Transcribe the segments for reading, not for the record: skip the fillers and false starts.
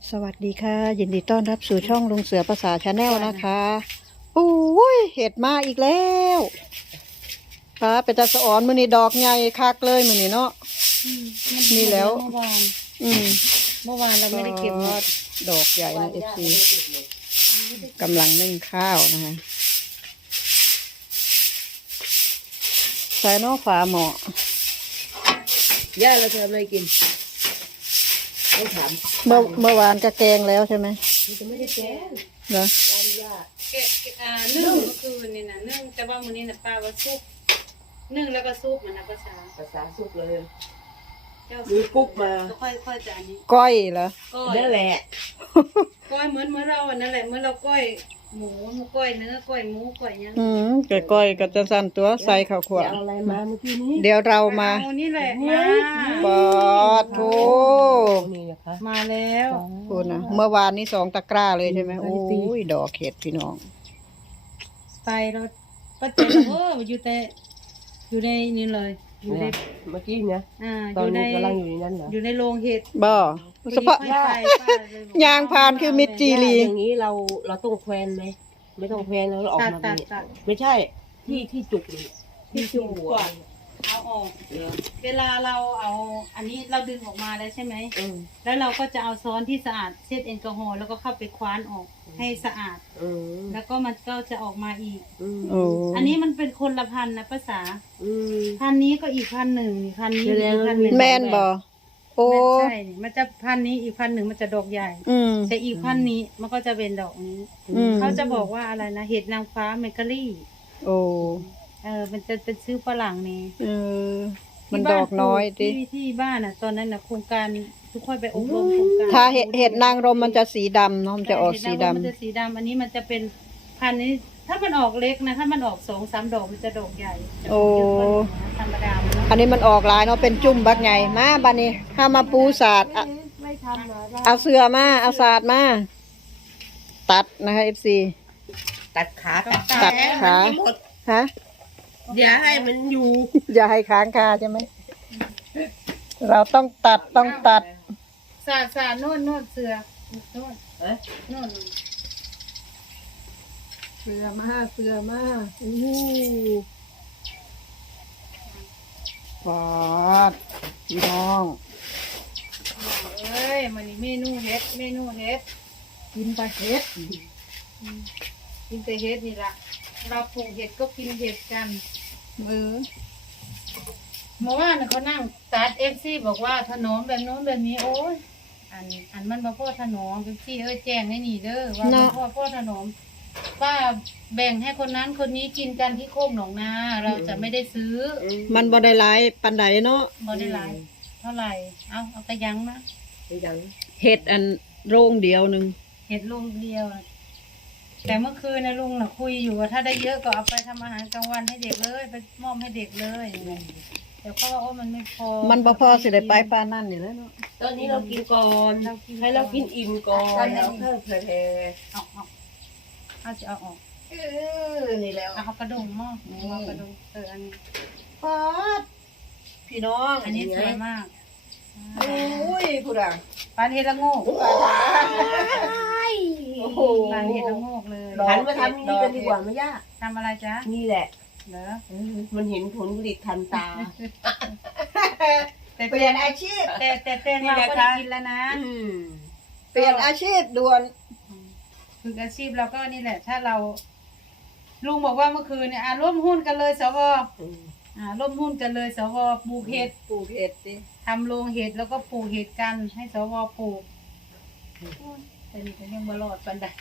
สวัสดีค่ะยินดีต้อนรับสู่ช่องลุงเสือภาษาชาแนลนะคะอุ้ยเห็ดมาอีกแล้วค่ะเป็นตาสะออนมือนี่ดอกใหญ่คักเลยมือนี่เนาะนี่แล้วเมื่อวานเราไม่ได้เก็บหมดดอกใหญ่นะFCกำลังนึ่งข้าวนะคะใส่นอกฝาหม้ย่าเราจะทำอะไรกินต้องถามเมื่อวานจะแกงแล้วใช่ไหมมันจะไม่ได้แกงเหรอแกะนึ่งเมื่อคืนนี่นะนึ่งแต่ว่ามื้อนี้น่ะป้าว่าซุปนึ่งแล้วก็ซุปมันนะภาษาซุปเลยมีกุ๊กมาค่อยๆจะอันนี้ก้อยเหรอก้อยนั่นแหละก้อยเหมือนเราอันนั่นแหละเหมือนเราก้อยหมูก้อยเนื้อก้อยหมูก้อยยังแต่ก้อยก็จะสั่นตัวใส่ข้าวคั่วเอาอะไรมาเมื่อกี้นี้เดี๋ยวเรามาเอานี่แหละมาปอดโถมาแล้วพูดนะเมื่อวานนี้2 ตะกร้าเลยใช่ไหมโอ้ยดอกเห็ดพี่น้องไปเราป้าเจ๋งอยู่ในนี่เลยอยู่ในเมื่อกี้เนี่ยอตอนยู่ในนี้กำลังอยู่ในนั้นเหรออยู่ในโรงเห็ดบ่เฉพาะค่อยๆป้าเลยบอกยางพานคือมิดจีรีอย่างนี้เราต้องแควนไหมไม่ต้องแควนแล้วเราออกมาแบบนี้ตัดไม่ใช่ที่จุกนี่ที่จุกหัวก่อนเอาออก เวลาเราเอาอันนี้เราดึงออกมาแล้วใช่ไหมอืมแล้วเราก็จะเอาซ้อนที่สะอาดเช็ดแอลกอฮอล์แล้วก็เข้าไปคว้านออกให้สะอาดอืมแล้วก็มันก็จะออกมาอีกอืมโอ้อันนี้มันเป็นคนละพันธุ์นะภาษาอืมพันธุ์นี้ก็อีกพันธุ์หนึ่งพันธุ์นี้อีกพันธุ์หนึ่งแม่นบ่โอ้ใช่นี่มันจะพันธุ์นี้อีกพันธุ์หนึ่งมันจะดอกใหญ่ แต่อีกพันธุ์นี้มันก็จะเป็นดอกนี้ เขาจะบอกว่าอะไรนะเห็ดนางฟ้าเมกะลี่โอ้มันจะเป็นชื่อฝรั่งนี่เออมันดอกน้อยดิที่บ้านอ่ะ ตอนนั้นนะโครงการทุกคนไปอบรมโครงการถ้าเห็ดนางรมมันจะสีดำเนาะมันจะออกสีดำมันจะสีดำอันนี้มันจะเป็นพันธุ์นี้ ถ้ามันออกเล็กนะถ้ามันออก2-3 ดอกมันจะดอกใหญ่โอ้ธรรมดามันเนาะอันนี้มันออกหลายเนาะเป็นจุ่มบักใหญ่มาบัดนี้ห้ามาปูสาดอะไม่ทำเหรอเอาเสือมาเอาสาดมาตัดนะคะ FC ตัดขาตัดขาหมดฮะอย่าให้มันอยู่อย่าให้ค้างคาใช่ไหม เราต้องตัดต้องตัดสาดโน่นเสือโน่นเอ๊ะโน่นเสือมาอู้ปอดพี่น้องเอ้ยมันนี่เมนูเฮ็ดกินไปเฮ็ดกินแต่เฮ็ดนี่ล่ะเราปลูกเห็ดก็กินเห็ดกัน เมื่อวานน่ะเขานั่งตัดFCบอกว่าถนอมแบบโน้นแบบนี้โอ้ยอันมันบ่พอถนอมFCแจ้งให้นี่เด้อว่าบ่พอถนอมป้าแบ่งให้คนนั้นคนนี้กินกันที่โคกหนองนาเราจะไม่ได้ซื้อมันบ่ได้หลายปานใดเนาะบ่ได้หลายเท่าไหร่เอากระยังนะไม่ยังเห็ดอันโรงเดียวหนึงเห็ดลูกเดียวน่ะแต่เมื่อคืนนะลุงน่ะคุยอยู่ว่าถ้าได้เยอะก็เอาไปทำอาหารกลางวันให้เด็กเลยไปมอบให้เด็กเลยเดี๋ยวเขาว่าโอ้มันไม่พอมันบ่พอสิได้ไปปานนั้นนี่แหล้วเนาะตอนนี้เรากินก่อนให้เรากินอิ่มก่อนแล้วเพิ่มเพลเอาเอาจะเอาออกนี่แล้วเอากระดุมมากเอากระดุมอันนี้ปอดพี่น้องอันนี้สวยมากโอ้ยผู้ดังปานเห็ดละโงกโอ้โหปานเห็ดละโงกเลยหันมาทำนี่กันดีกว่าไม่ยากทำอะไรจ๊ะนี่แหละเหรอมันเห็นผลผลิตทันตาแต่เปลี่ยนอาชีพแต่แตงเราก็ได้กินแล้วนะเปลี่ยนอาชีพด่วนคืออาชีพเราก็นี่แหละ ถ้าเราลุงบอกว่าเมื่อคืนเนี่ยร่วมหุ้นกันเลยสวร่วมหุ้นกันเลยสวปลูกเห็ดปลูกเห็ดสิทำโรงเห็ดแล้วก็ปลูกเห็ดกันให้สวปลูกแต่นี่ก็ยังบ่รอดปันใด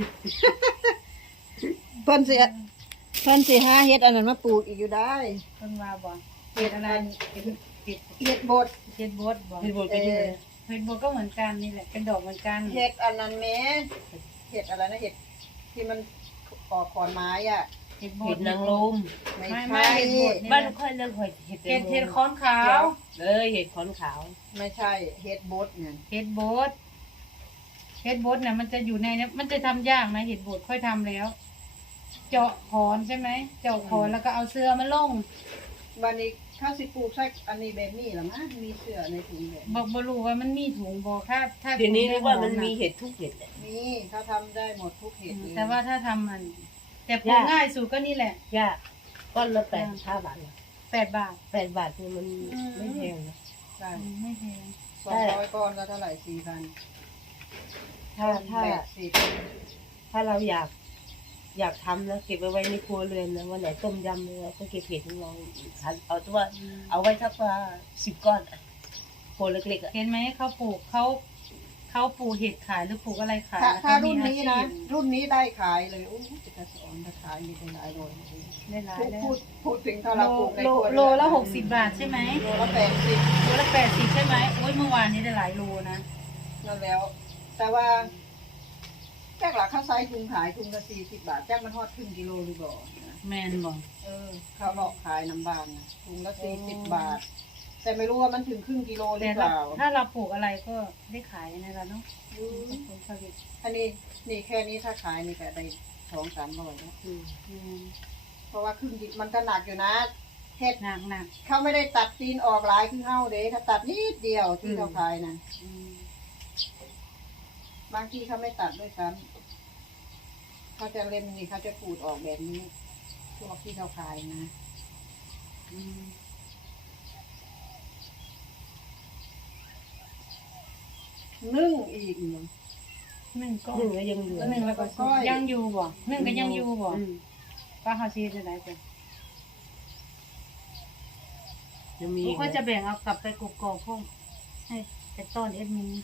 เพิ่นสิหาเห็ดอันนั้นมาปลูกอีกอยู่ได้ต้นว่าบ่เห็ดอะไรเห็ดเห็ดบดเห็ดบดบ่เห็ดบดเป็นยังไงเห็ดบดก็เหมือนกันนี่แหละเป็นดอกเหมือนกันเห็ดอันนั้นแม่เห็ดอะไรนะเห็ดที่มันออกขอนไม้อ่ะเห็ดบเห็ดดนางลมไม่ไม่ใช่เห็ดบดนี่บ้านแหละค่อยเลิกเห็ดเห็ดค้อนขาวเห็ดขอนขาวไม่ใช่เห็ดบดเนี่ยเห็ดบดเนี่ยมันจะอยู่ในเนี่ยมันจะทำยากนะเห็ดบดค่อยทำแล้ว เจาะขอนใช่ไหมเจาะขอนแล้วก็เอาเสื้อมาลงวันนี้ข้าวสิปลูกใส่อันนี้แบบนี้หรอมะมีเสื้อในถุงแบบบ่รู้ว่ามันมีถุงบ่ถ้าเดี๋ยวนี้รู้ว่ามันมีถุงเห็ดทุกเห็ดแหละมีเขาทำได้หมดทุกเห็ดเลยแต่ว่าถ้าทำมัน แต่ปลูกง่ายสุดก็นี่แหละย่าก้อนละ85 บาทนะ 8 บาท 8 บาทนี่มันไม่แพงนะใช่ไม่แพง 200 ก้อนก็เท่าไหร่ 4,000 ถ้า 80 ถ้าเราอยากทำนะเก็บไว้ในครัวเรือนนะวันไหนต้มยำเนี่ยก็เก็บเห็ดของเราเอาตัวเอาไว้สักว่า10 ก้อนอะโคนเล็กๆอ่ะเห็นไหมเขาปลูกเขาปลูกเห็ดขายหรือปลูกอะไรขายถ้าแล้วรุ่นมีนี้นะอาชีพรุ่นนี้ได้ขายเลยโอ้จะสอนจะขายมีเป็นหลายร้อยได้หลายแล้วพูดถึงถ้าเราปลูกในครัวเรือนโลละ60 บาทใช่ไหมโลละ80 โลละ80ใช่ไหมโอ้ยเมื่อวานนี้ได้หลายโลนะนั่นแล้ว แต่ว่าแจ้กหลักข้าวไซถุงขายถุงละ40 บาทแจ้กมันทอดครึ่งกิโลหรือบ่นะแมนบอกข้าวหลอกขายน้ำบางนะถุงละ40 บาท แต่ไม่รู้ว่ามันถึงครึ่งกิโลหรืแต่อเปล่าถ้าเราปลูกอะไรก็ได้ขายในร้านเนาะผลผลิตอันนี้นี่แค่นี้ถ้าขายนี่ก็ได้200-300แล้วเพราะว่าครึ่งกิมันก็หนักอยู่นะเห็ดหนักเขาไม่ได้ตัดตีนออกหลายคือเฮาเด้ถ้าตัดนิดเดียวที่เขาขายนะบางที่เขาไม่ตัดด้วยซ้ำเขาจะเล่มนี่เขาจะขูดออกแบบนี้พวกที่เขาขายนะนึ่งอีกหนึ่งนึ่งก็นึ่งแล้วยังเหลือนึ่งแล้วก็ก้อยยังอยู่บ่นึ่งก็ยังอยู่บ่อืมป้าเขาซีจะไหนจ้ะยังมีเขาจะแบ่งเอากลับไปกกอกพวกให้ไปต้อนเอ็ดมิน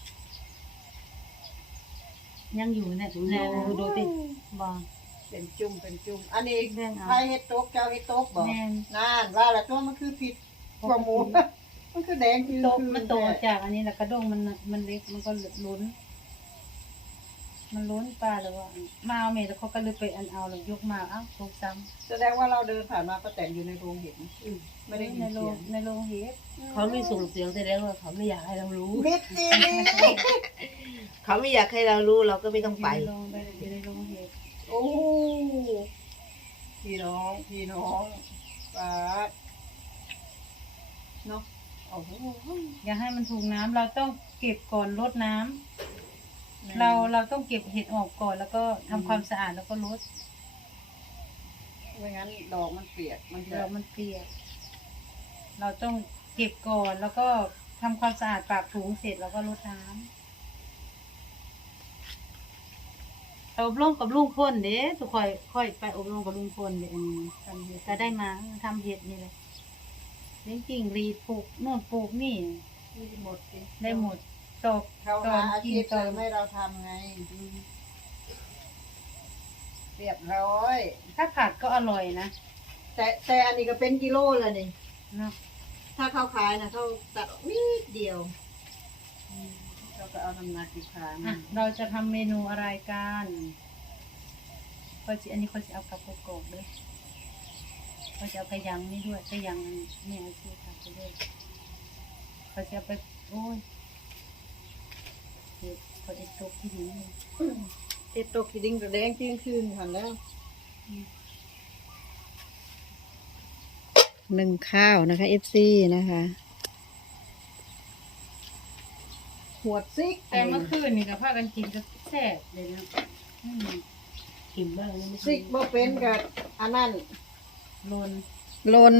ยังอยู่เนี่ยดูติบ่เป็นจุ่มเป็นจุ่มอันนี้แบ่งเอาใครเฮ็ดโต๊กเจ้าเฮ็ดโต๊กบอกแม่นนานว่าแล้วตัวมันคือผิดกว่าหมูมันคือแดงคือโตมันโตจากอันนี้แล้วกระด้งมันเล็กมันก็ล้น มันล้นปลาแล้วว่ามาเอาเมย์แล้วเขาก็เลยไปอันเอาแล้วยกมาเอ้าตกซ้ำแสดงว่าเราเดินผ่านมาป้าแตนอยู่ในโรงเห็ดนะไม่ได้ยินในโรเสียงงในโรงเห็ดเขาไม่ส่งเสียงแสดงว่าเขาไม่อยากให้เรารู้มิดดีนี่เขาไม่อยากให้เรารู้เราก็ไม่ต้องไปอยู่ในโรงเห็ดโอ้พี่น้องป้าดเนาะโอ้โหอย่าให้มันถูกน้ำเราต้องเก็บก่อนรดน้ำเราต้องเก็บเห็ดออกก่อนแล้วก็ทำความสะอาดแล้วก็รดไม่งั้นดอกมันเปียกมันจะเรามันเปียกเราต้องเก็บก่อนแล้วก็ทำความสะอาดปากถุงเสร็จแล้วก็รดน้ำอบรมกับลุงพลเด้ทุกค่อยไปอบรมกับลุงพลเด้อันนี้ทำเห็ดก็ได้มาทำเห็ดนี่เลยเลี้ยงกิ่งรีดปลูกโน่นปลูกนี่หมดสิได้หมดตกเขาตอหาน อากิชีนพตเสอรินมให้เราทำไงเรียบร้อยถ้าขาดก็อร่อยนะแต่อันนี้ก็เป็นกิโลเลยนี่เนาะถ้าเขาขายนะเขาตัดออกนิดเดียวเราก็เอาน้ำหนักอีกครั้งอ่ะเราจะทำเมนูอะไรกันอันนี้เขาจะเอากับกบๆด้วยเขาจะเอากระยังนี่ด้วยกระยังนี่เอาชื่อทำไปด้วยเขาจะเอาไปโอ้ยเด็กเขาจะตกที่ดินเลยเอ็ดตกขี้ดิ้งกระแดงเที่ยงคืนหันแล้วหนึ่งข้าวนะคะ FC นะคะหัวซิกแต่เมื่อคืนนี่กับผ้ากันกินก็แซ่บเลยนะอืมกินมากเลยไม่ซิกบ่เป็นกับอันนั้นลนลน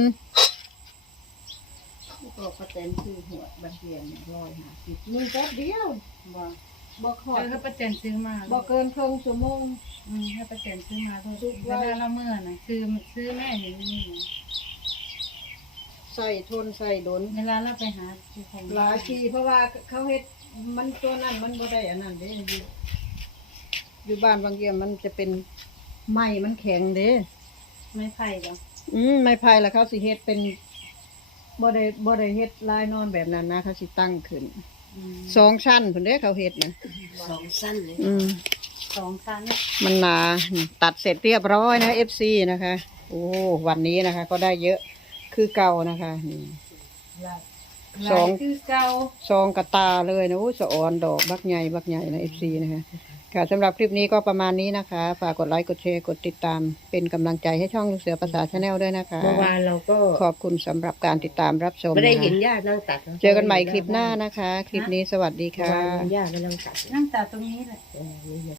ก็ประเต็นคือหัวบันเทียน150มึงแป๊บเดียวบ่บ่ขอเอดอถ้าประเจนซื้อมาบ่เกินครึ่งชั่วโมงให้ประเจนซื้อมาทุกซุกเวไว้ลาเราเมื่อน่ะซื้อแม่เห็นนี่นะใส่ทนใส่ดนเวลาเราไปหาที่ของหลายทีเพราะว่าเขาเฮ็ดมันตัวนั้นมันบ่ได้อันนั้นเด้อยู่บ้านบางเยี่ยมมันจะเป็นไม้มันแข็งเด้ไม่ไผ่หรอไม้ไผ่แล้วเขาสิเฮ็ดเป็นบ่ได้เฮ็ดลายนอนแบบนั้นนะเขาสิตั้งขึ้น2ชั้นพุ่นเด้เขาเฮ็ดนะสองสั้นเลย 2 ชั้นมันหนาตัดเสร็จเรียบร้อยนะ FC นะคะ โอ้วันนี้นะคะ ก็ได้เยอะคือเก่านะคะนี่ สองคือเก่าซองกระตาเลยนะโอ้ยสะออนดอกบักใหญ่นะ FC นะคะค่ะสำหรับคลิปนี้ก็ประมาณนี้นะคะ ฝากกดไลค์กดแชร์กดติดตาม เป็นกำลังใจให้ช่องลูกเสือภาษาชาแนลด้วยนะคะเมื่อวานเราก็ขอบคุณสำหรับการติดตามรับชมไม่ได้นะคะเห็นย่านั่งตัดะเจอกันใหม่คลิปหน้านะคะ คลิปนี้สวัสดีเมื่อค่ะวานย่าไม่นั่งตัดนั่งตัดตรงนี้แหละนี่